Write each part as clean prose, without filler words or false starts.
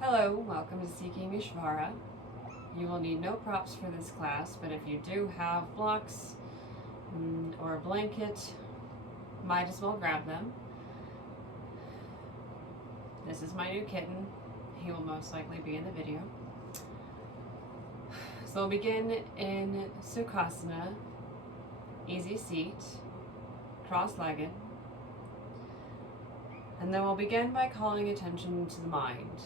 Hello, welcome to Seeking Ishvara. You will need no props for this class, but if you do have blocks or a blanket, might as well grab them. This is my new kitten. He will most likely be in the video. So we'll begin in Sukhasana, easy seat, cross-legged. And then we'll begin by calling attention to the mind.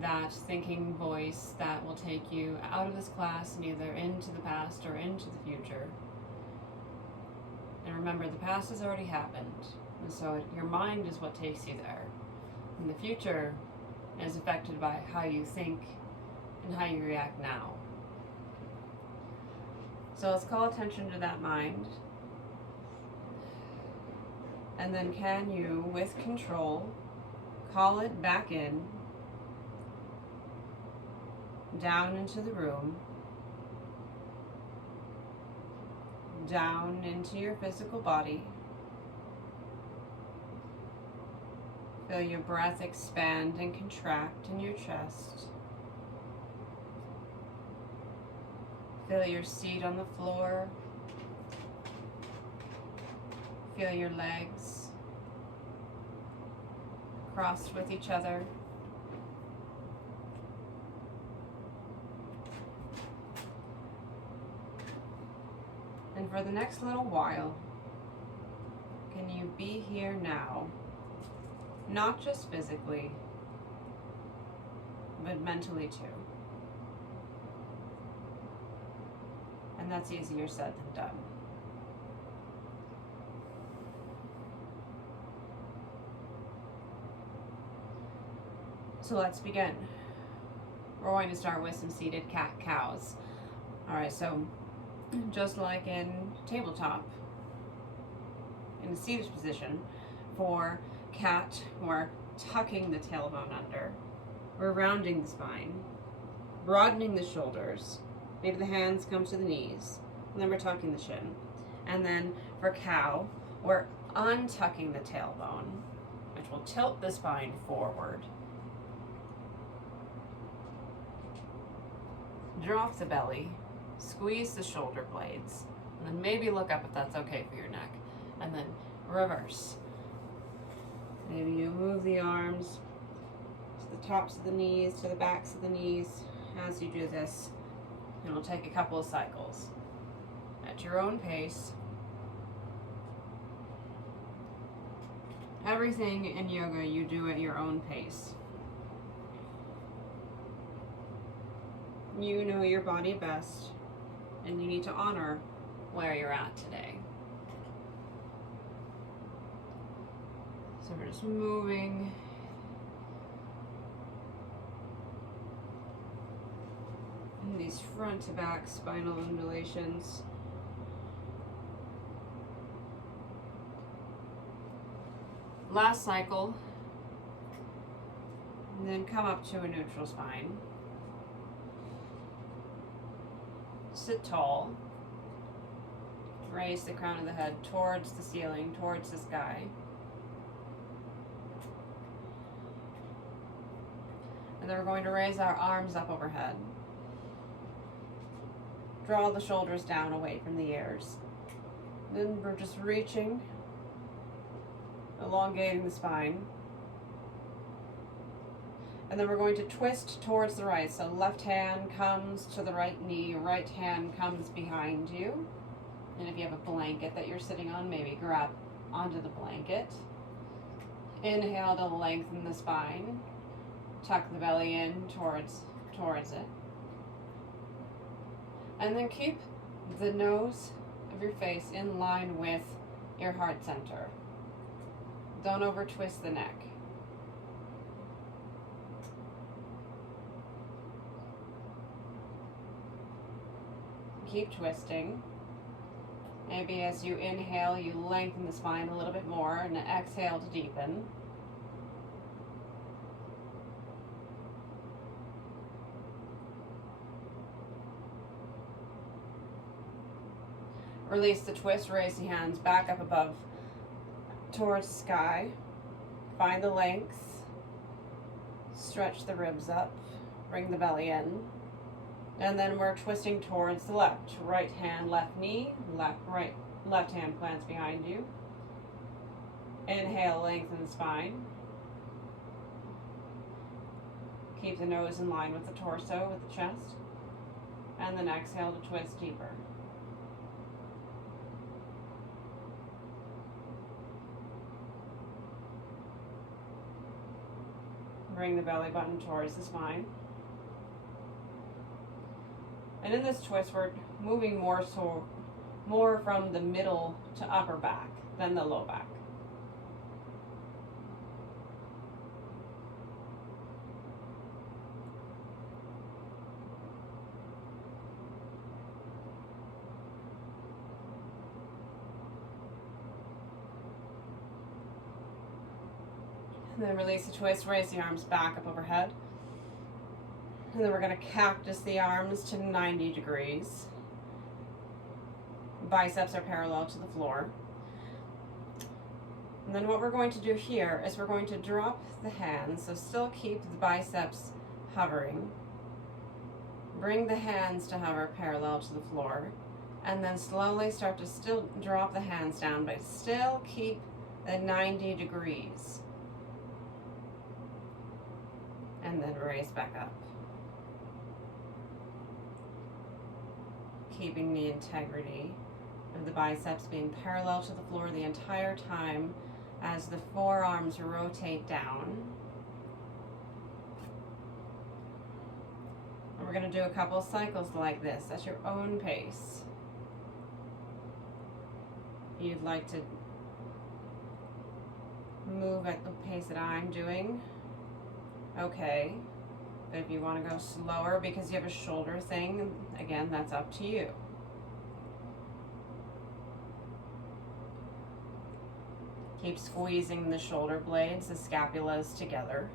That thinking voice that will take you out of this class and either into the past or into the future. And remember, the past has already happened, and so your mind is what takes you there. And the future is affected by how you think and how you react now. So let's call attention to that mind. And then can you, with control, call it back in, down into the room, down into your physical body. Feel your breath expand and contract in your chest. Feel your seat on the floor. Feel your legs crossed with each other. And for the next little while, can you be here now? Not just physically, but mentally too. And that's easier said than done. So let's begin. We're going to start with some seated cat-cows. All right, so just like in tabletop, in a seated position, for cat, we're tucking the tailbone under. We're rounding the spine, broadening the shoulders. Maybe the hands come to the knees, and then we're tucking the chin. And then for cow, we're untucking the tailbone, which will tilt the spine forward. Drop the belly, squeeze the shoulder blades, and then maybe look up if that's okay for your neck. And then reverse. Maybe you move the arms to the tops of the knees, to the backs of the knees as you do this. And it'll take a couple of cycles. At your own pace. Everything in yoga you do at your own pace. You know your body best, and you need to honor where you're at today. So we're just moving in these front to back spinal undulations. Last cycle, and then come up to a neutral spine. Sit tall. Raise the crown of the head towards the ceiling, towards the sky. And then we're going to raise our arms up overhead. Draw the shoulders down away from the ears. Then we're just reaching, elongating the spine. And then we're going to twist towards the right. So left hand comes to the right knee, right hand comes behind you. And if you have a blanket that you're sitting on, maybe grab onto the blanket. Inhale to lengthen the spine. Tuck the belly in towards it. And then keep the nose of your face in line with your heart center. Don't over twist the neck. Keep twisting. Maybe as you inhale, you lengthen the spine a little bit more, and exhale to deepen. Release the twist, raise the hands back up above towards the sky. Find the length. Stretch the ribs up, bring the belly in, and then we're twisting towards the left. Right hand, left knee, left hand plants behind you. Inhale, lengthen the spine. Keep the nose in line with the torso, with the chest. And then exhale to twist deeper. Bring the belly button towards the spine. And in this twist, we're moving more from the middle to upper back than the low back. And then release the twist, raise the arms back up overhead. And then we're going to cactus the arms to 90 degrees. Biceps are parallel to the floor. And then what we're going to do here is we're going to drop the hands, so still keep the biceps hovering. Bring the hands to hover parallel to the floor. And then slowly start to still drop the hands down, but still keep the 90 degrees. And then raise back up. Keeping the integrity of the biceps being parallel to the floor the entire time as the forearms rotate down. And we're going to do a couple cycles like this at your own pace. If you'd like to move at the pace that I'm doing, okay. But if you want to go slower because you have a shoulder thing, again, that's up to you. Keep squeezing the shoulder blades, the scapulas together.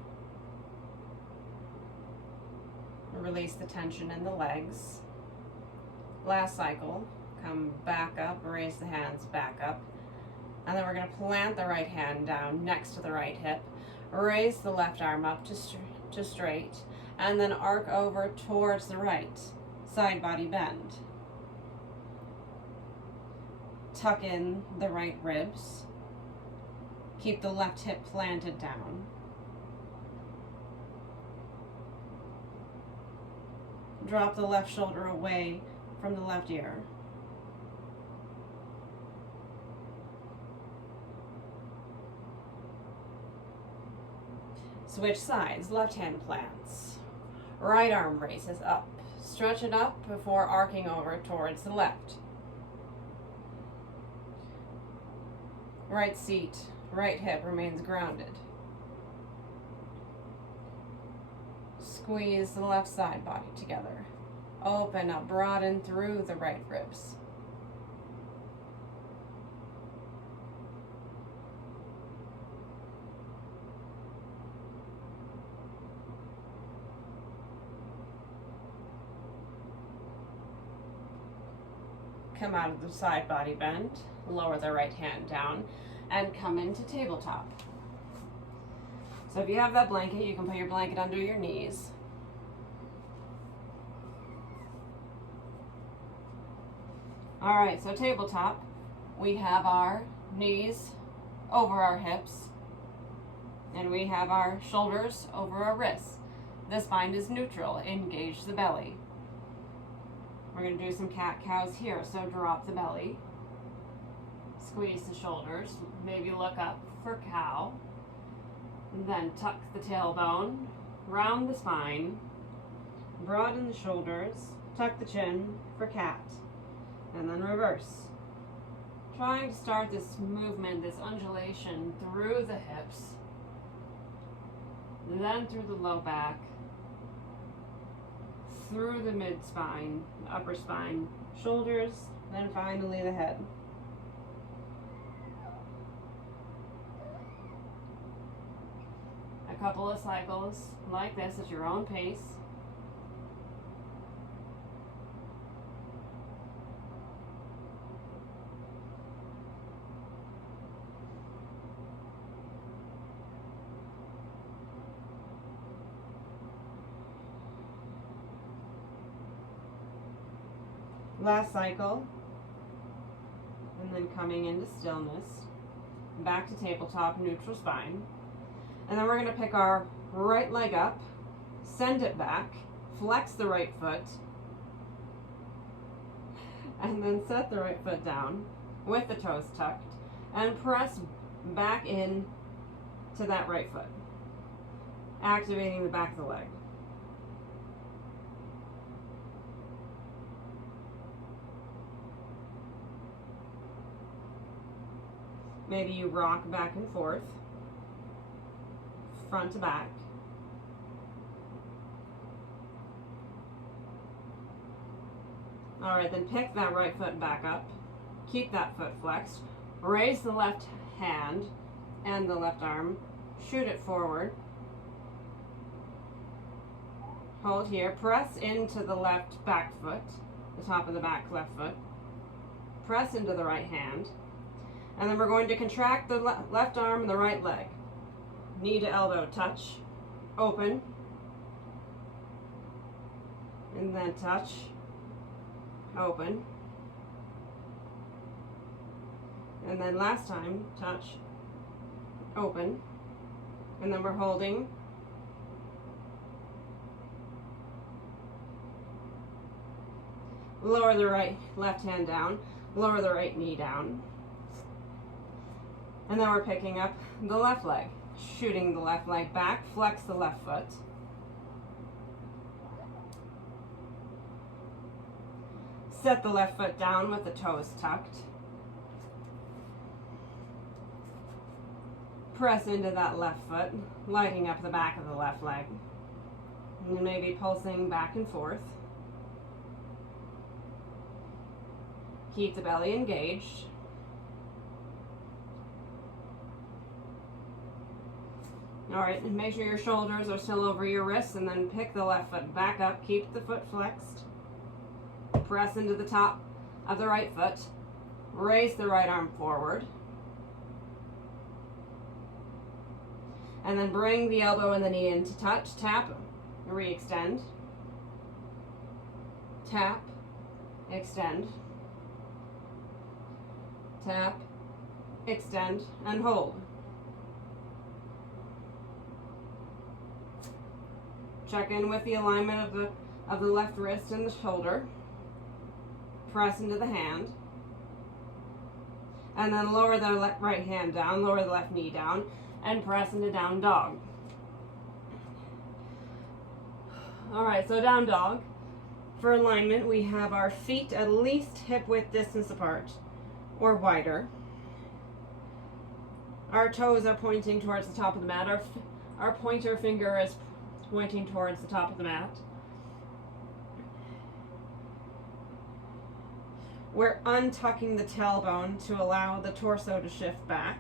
Release the tension in the legs. Last cycle, come back up, raise the hands back up. And then we're going to plant the right hand down next to the right hip. Raise the left arm up to straight. And then arc over towards the right. Side body bend. Tuck in the right ribs. Keep the left hip planted down. Drop the left shoulder away from the left ear. Switch sides, left hand plants. Right arm raises up. Stretch it up before arcing over towards the left. Right seat, right hip remains grounded. Squeeze the left side body together. Open up, broaden through the right ribs. Come out of the side body bend, lower the right hand down, and come into tabletop. So if you have that blanket, you can put your blanket under your knees. All right, so tabletop, we have our knees over our hips, and we have our shoulders over our wrists. The spine is neutral, engage the belly. We're going to do some cat-cows here, so drop the belly, squeeze the shoulders, maybe look up for cow, and then tuck the tailbone, round the spine, broaden the shoulders, tuck the chin for cat, and then reverse. Trying to start this movement, this undulation through the hips, then through the low back, through the mid-spine, upper spine, shoulders, then finally the head. A couple of cycles like this at your own pace. Last cycle. And then coming into stillness. Back to tabletop, neutral spine. And then we're going to pick our right leg up, send it back, flex the right foot, and then set the right foot down with the toes tucked and press back in to that right foot, activating the back of the leg. Maybe you rock back and forth, front to back. All right, then pick that right foot back up. Keep that foot flexed. Raise the left hand and the left arm. Shoot it forward. Hold here. Press into the left back foot, the top of the back left foot. Press into the right hand. And then we're going to contract the left arm and the right leg. Knee to elbow touch. Open. And then touch. Open. And then last time, touch. Open. And then we're holding. Lower the left hand down. Lower the right knee down. And then we're picking up the left leg. Shooting the left leg back. Flex the left foot. Set the left foot down with the toes tucked. Press into that left foot, lighting up the back of the left leg. And maybe pulsing back and forth. Keep the belly engaged. All right, and make sure your shoulders are still over your wrists, and then pick the left foot back up. Keep the foot flexed. Press into the top of the right foot. Raise the right arm forward. And then bring the elbow and the knee into touch. Tap, re-extend. Tap, extend. Tap, extend, and hold. Check in with the alignment of the left wrist and the shoulder. Press into the hand. And then lower the right hand down, lower the left knee down, and press into down dog. All right, so down dog. For alignment, we have our feet at least hip width distance apart or wider. Our toes are pointing towards the top of the mat. Our pointer finger is pointing towards the top of the mat. We're untucking the tailbone to allow the torso to shift back.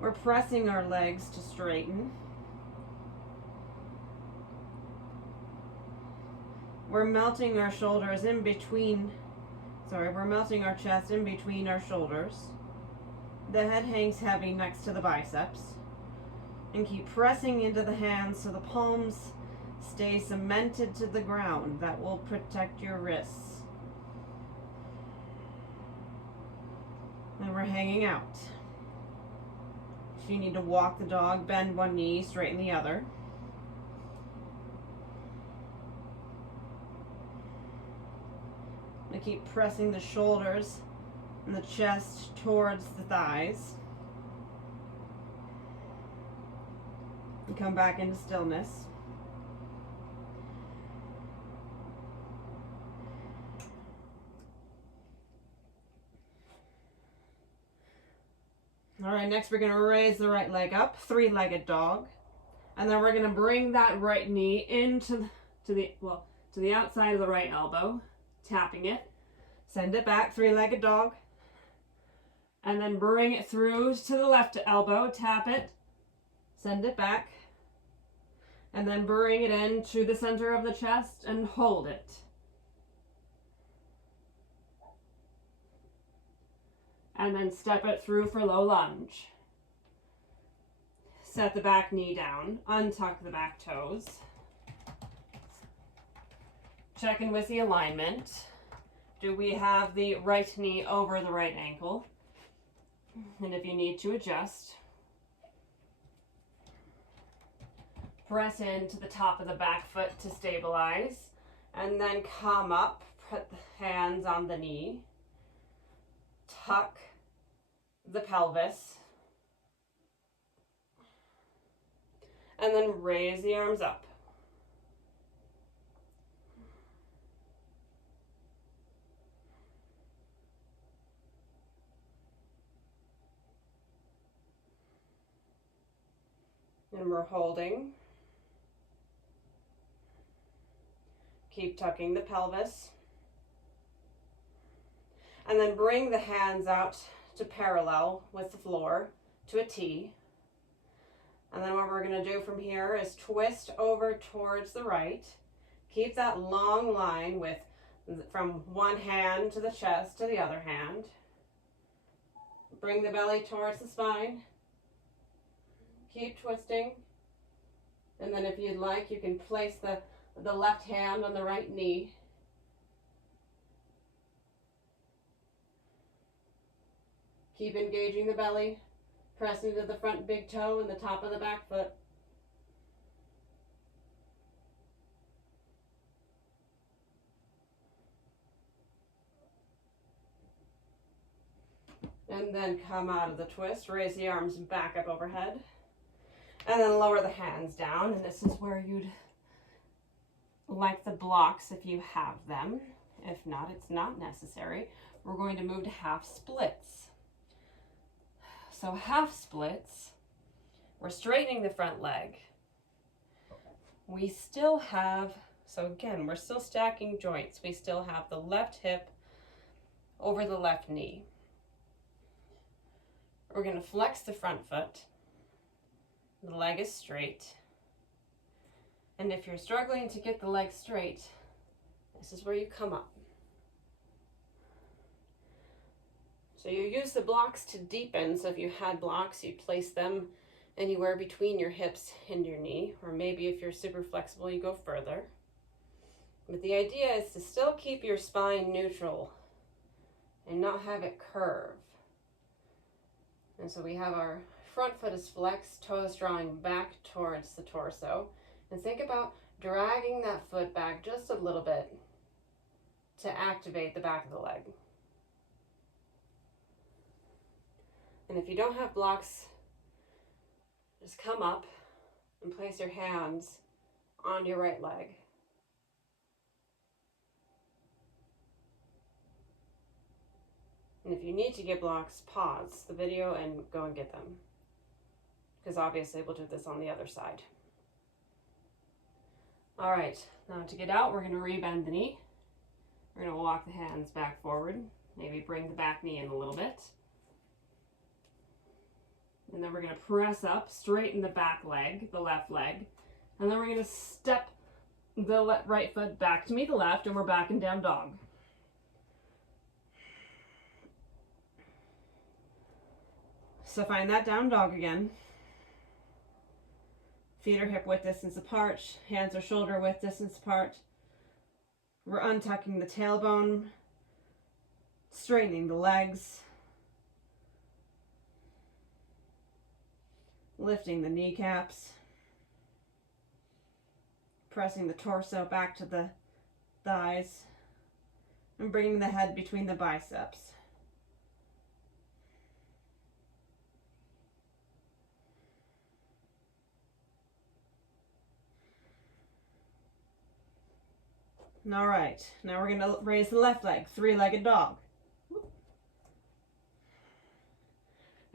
We're pressing our legs to straighten. We're melting our shoulders in between, we're melting our chest in between our shoulders. The head hangs heavy next to the biceps. And keep pressing into the hands so the palms stay cemented to the ground. That will protect your wrists. And we're hanging out. If you need to walk the dog, bend one knee, straighten the other. And keep pressing the shoulders and the chest towards the thighs. And come back into stillness. All right, next we're going to raise the right leg up, three-legged dog. And then we're going to bring that right knee into the outside of the right elbow, tapping it. Send it back, three-legged dog. And then bring it through to the left elbow, tap it, send it back. And then bring it into the center of the chest and hold it. And then step it through for low lunge. Set the back knee down, untuck the back toes. check in with the alignment. Do we have the right knee over the right ankle? And if you need to adjust, press into the top of the back foot to stabilize, and then come up, put the hands on the knee, tuck the pelvis, and then raise the arms up. And we're holding. Keep tucking the pelvis. And then bring the hands out to parallel with the floor to a T. And then what we're going to do from here is twist over towards the right. Keep that long line with from one hand to the chest to the other hand. Bring the belly towards the spine. Keep twisting. And then if you'd like, you can place the left hand on the right knee. Keep engaging the belly. Press into the front big toe and the top of the back foot. And then come out of the twist, raise the arms back up overhead. And then lower the hands down, and this is where you'd like the blocks if you have them. If not, it's not necessary. We're going to move to half splits. So half splits, we're straightening the front leg. We still have, so again, we're still stacking joints. We still have the left hip over the left knee. We're going to flex the front foot. The leg is straight. And if you're struggling to get the leg straight, this is where you come up. So you use the blocks to deepen. So if you had blocks, you place them anywhere between your hips and your knee, or maybe if you're super flexible, you go further. But the idea is to still keep your spine neutral and not have it curve. And so we have our front foot is flexed, toes drawing back towards the torso. And think about dragging that foot back just a little bit to activate the back of the leg. And if you don't have blocks, just come up and place your hands on your right leg. And if you need to get blocks, pause the video and go and get them. Because obviously we'll do this on the other side. All right, now to get out, we're going to rebend the knee. We're going to walk the hands back forward. Maybe bring the back knee in a little bit. And then we're going to press up, straighten the back leg, the left leg. And then we're going to step the right foot back to meet the left, and we're back in down dog. So find that down dog again. Feet are hip width distance apart, hands are shoulder width distance apart. We're untucking the tailbone, straightening the legs, lifting the kneecaps, pressing the torso back to the thighs, and bringing the head between the biceps. All right, now we're going to raise the left leg, three-legged dog.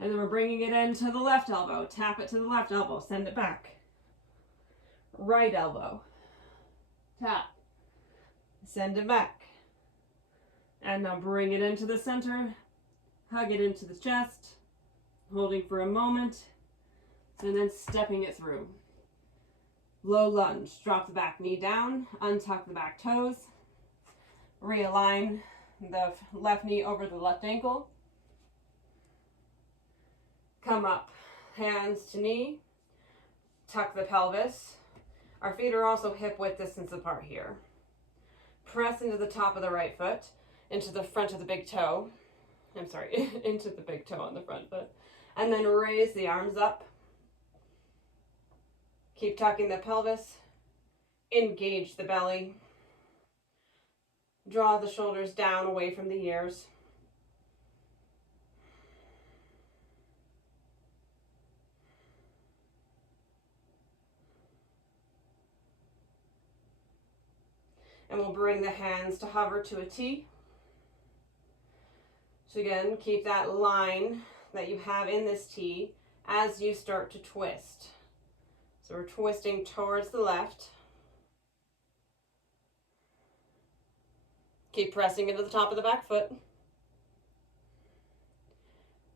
And then we're bringing it into the left elbow. Tap it to the left elbow, send it back. Right elbow. Tap. Send it back. And now bring it into the center. Hug it into the chest. Holding for a moment. And then stepping it through. Low lunge. Drop the back knee down. Untuck the back toes. Realign the left knee over the left ankle. Come up, hands to knee, tuck the pelvis. Our feet are also hip width distance apart here. Press into the top of the right foot, into the front of the big toe. I'm sorry, into the big toe on the front foot. And then raise the arms up. Keep tucking the pelvis. Engage the belly. Draw the shoulders down away from the ears. And we'll bring the hands to hover to a T. So again, keep that line that you have in this T as you start to twist. So we're twisting towards the left. Keep pressing into the top of the back foot.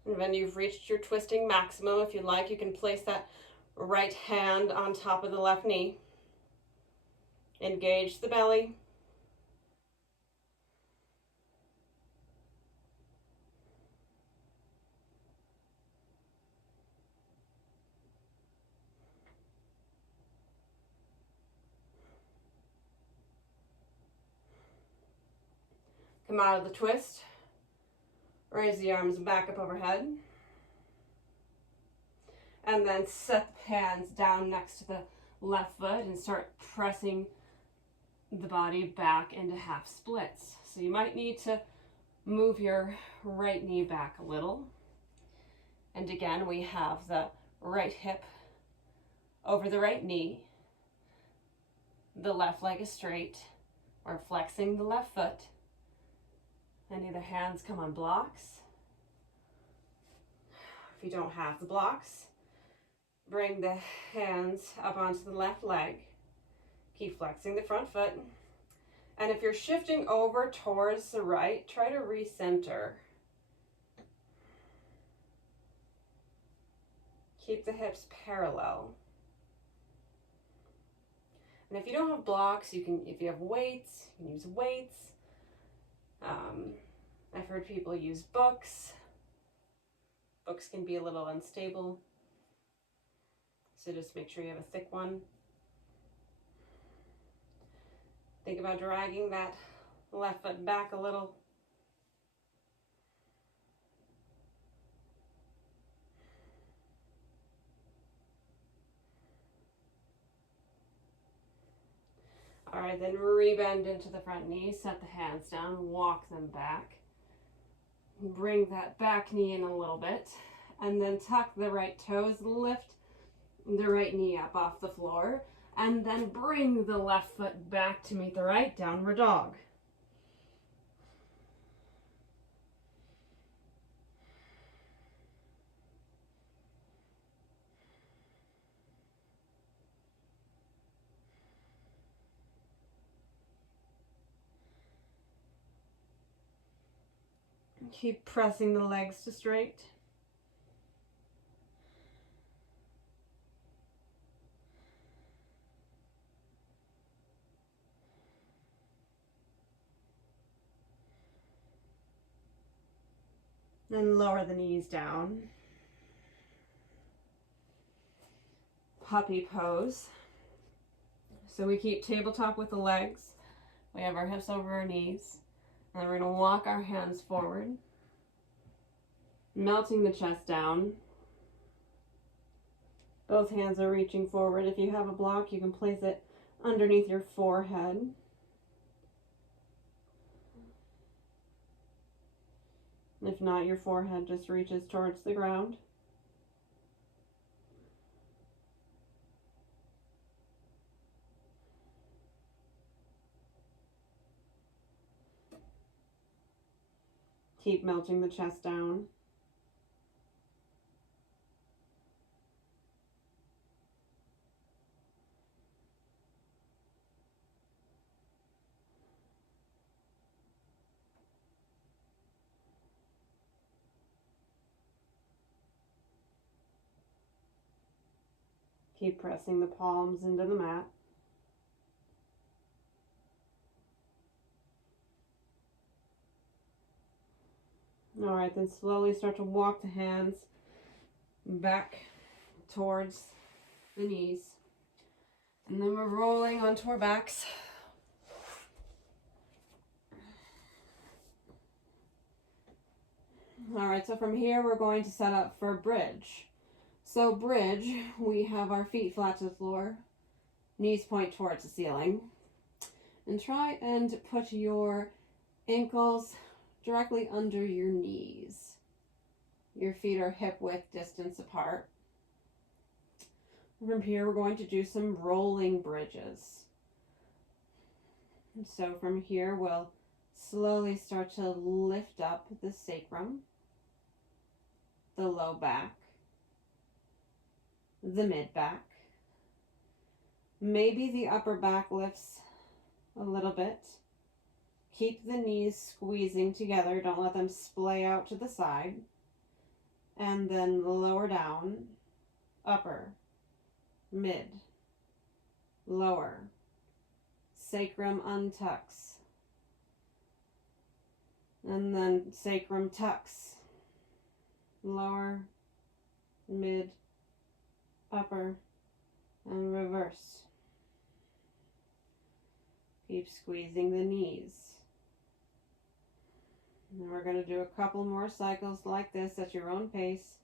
And when you've reached your twisting maximum, if you'd like, you can place that right hand on top of the left knee. Engage the belly. Come out of the twist. Raise the arms back up overhead. And then set the hands down next to the left foot and start pressing the body back into half splits. So you might need to move your right knee back a little. And again, we have the right hip over the right knee. The left leg is straight. We're flexing the left foot. And either hands come on blocks. If you don't have the blocks, bring the hands up onto the left leg. Keep flexing the front foot. And if you're shifting over towards the right, try to recenter. Keep the hips parallel. And if you don't have blocks, you can, if you have weights, you can use weights. I've heard people use books. Books can be a little unstable, so just make sure you have a thick one. Think about dragging that left foot back a little. All right, then rebend into the front knee, set the hands down, walk them back. Bring that back knee in a little bit, and then tuck the right toes, lift the right knee up off the floor, and then bring the left foot back to meet the right, downward dog. Keep pressing the legs to straight. Then lower the knees down. Puppy pose. So we keep tabletop with the legs. We have our hips over our knees. And we're going to walk our hands forward, melting the chest down. Both hands are reaching forward. If you have a block, you can place it underneath your forehead. If not, your forehead just reaches towards the ground. Keep melting the chest down. Keep pressing the palms into the mat. All right, then slowly start to walk the hands back towards the knees. And then we're rolling onto our backs. All right, so from here we're going to set up for bridge. So bridge, we have our feet flat to the floor, knees point towards the ceiling, and try and put your ankles directly under your knees. Your feet are hip width distance apart. From here we're going to do some rolling bridges. So from here we'll slowly start to lift up the sacrum, the low back, the mid back. Maybe the upper back lifts a little bit. Keep the knees squeezing together. Don't let them splay out to the side. And then lower down, upper, mid, lower. Sacrum untucks. And then sacrum tucks. Lower, mid, upper, and reverse. Keep squeezing the knees. And we're going to do a couple more cycles like this at your own pace.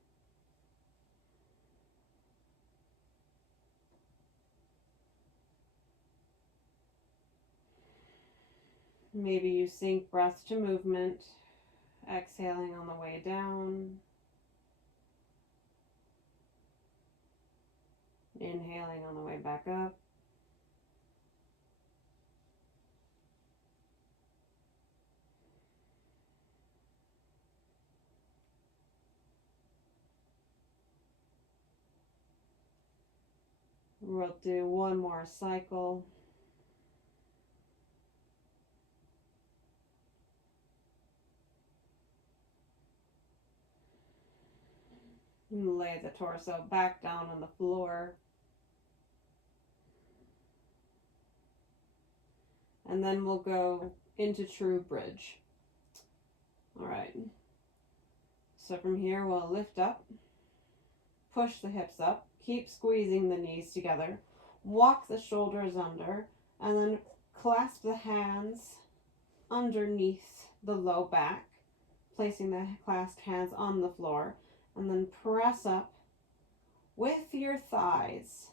Maybe you sync breath to movement, exhaling on the way down, inhaling on the way back up. We'll do one more cycle. Lay the torso back down on the floor. And then we'll go into true bridge. All right. So from here, we'll lift up, push the hips up, keep squeezing the knees together, walk the shoulders under, and then clasp the hands underneath the low back, placing the clasped hands on the floor, and then press up with your thighs.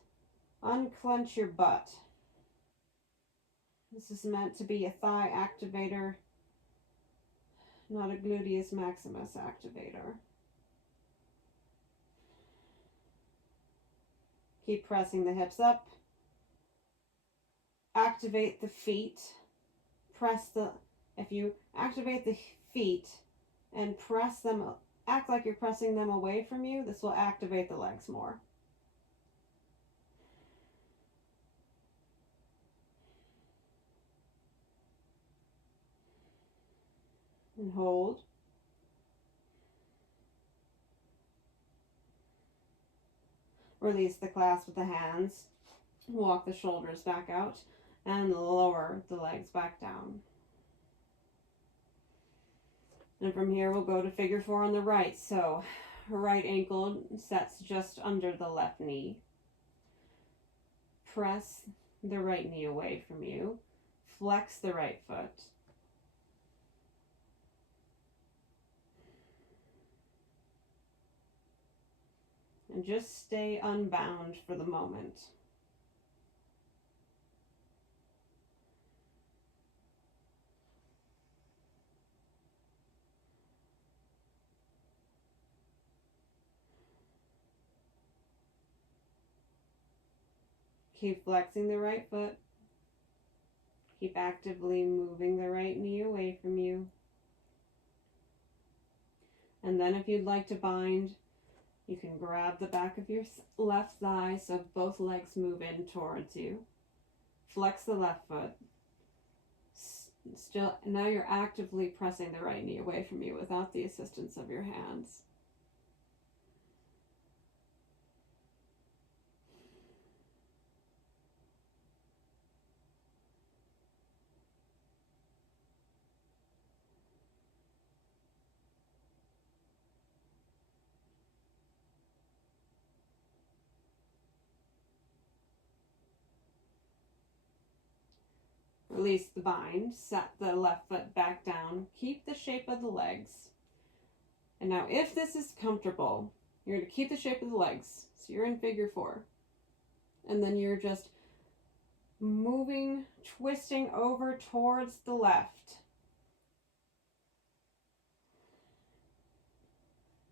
Unclench your butt. This is meant to be a thigh activator, not a gluteus maximus activator. Keep pressing the hips up. Activate the feet. If you activate the feet and press them, act like you're pressing them away from you, this will activate the legs more. And hold. Release the clasp with the hands. Walk the shoulders back out and lower the legs back down. And from here we'll go to figure four on the right. So right ankle sets just under the left knee. Press the right knee away from you. Flex the right foot. And just stay unbound for the moment. Keep flexing the right foot. Keep actively moving the right knee away from you. And then if you'd like to bind, you can grab the back of your left thigh so both legs move in towards you. Flex the left foot. Still, now you're actively pressing the right knee away from you without the assistance of your hands. Release the bind, set the left foot back down, keep the shape of the legs, And now if this is comfortable, you're going to keep the shape of the legs. So you're in figure 4. And then you're just moving, twisting over towards the left.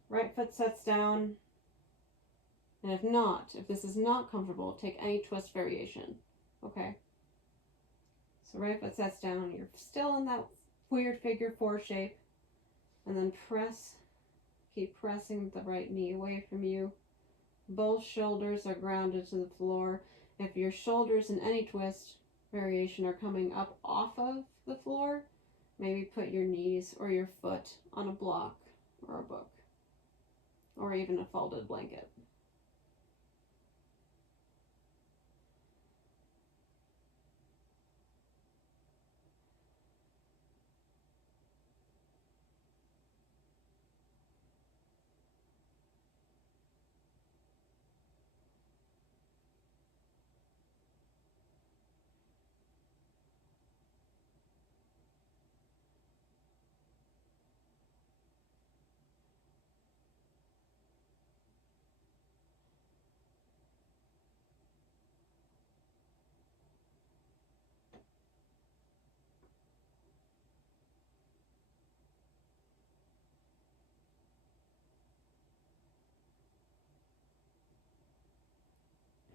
Right foot sets down. And if this is not comfortable, take any twist variation. Okay? So right foot sets down. You're still in that weird figure 4 shape. And then keep pressing the right knee away from you. Both shoulders are grounded to the floor. If your shoulders in any twist variation are coming up off of the floor, maybe put your knees or your foot on a block or a book or even a folded blanket.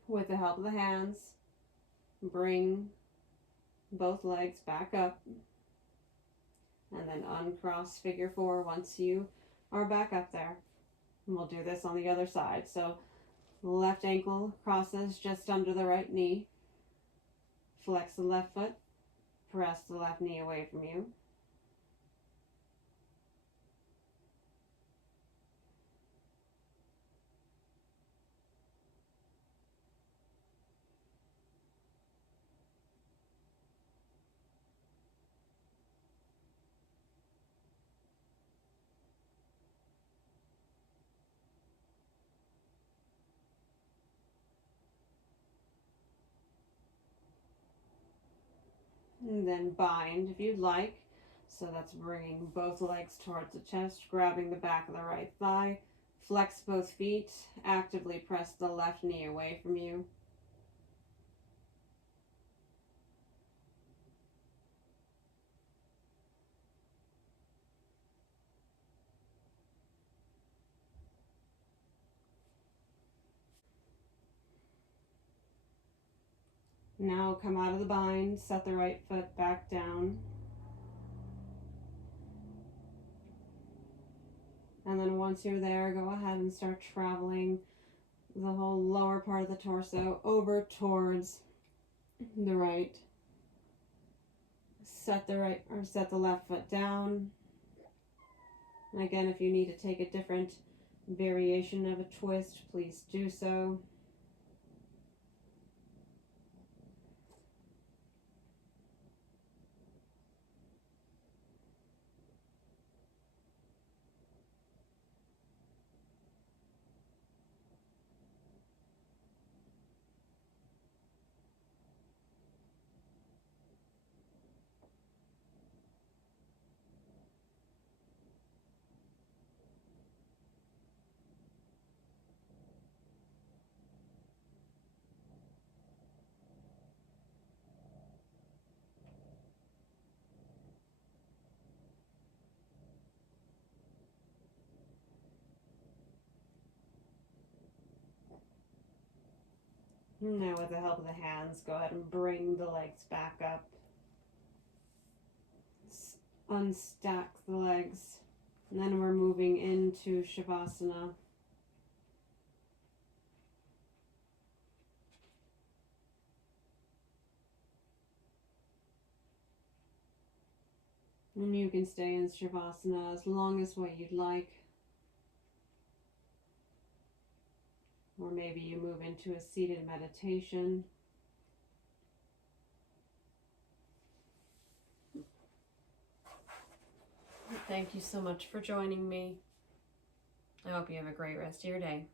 With the help of the hands, bring both legs back up and then uncross figure 4 once you are back up there. And we'll do this on the other side. So left ankle crosses just under the right knee. Flex the left foot. Press the left knee away from you. And then bind if you'd like. So that's bringing both legs towards the chest, grabbing the back of the right thigh. Flex both feet. Actively press the left knee away from you. Now come out of the bind, set the right foot back down. And then once you're there, go ahead and start traveling the whole lower part of the torso over towards the right. Set the left foot down. And again, if you need to take a different variation of a twist, please do so. Now with the help of the hands, go ahead and bring the legs back up. Unstack the legs. And then we're moving into Shavasana. And you can stay in Shavasana as long as what you'd like. Or maybe you move into a seated meditation. Thank you so much for joining me. I hope you have a great rest of your day.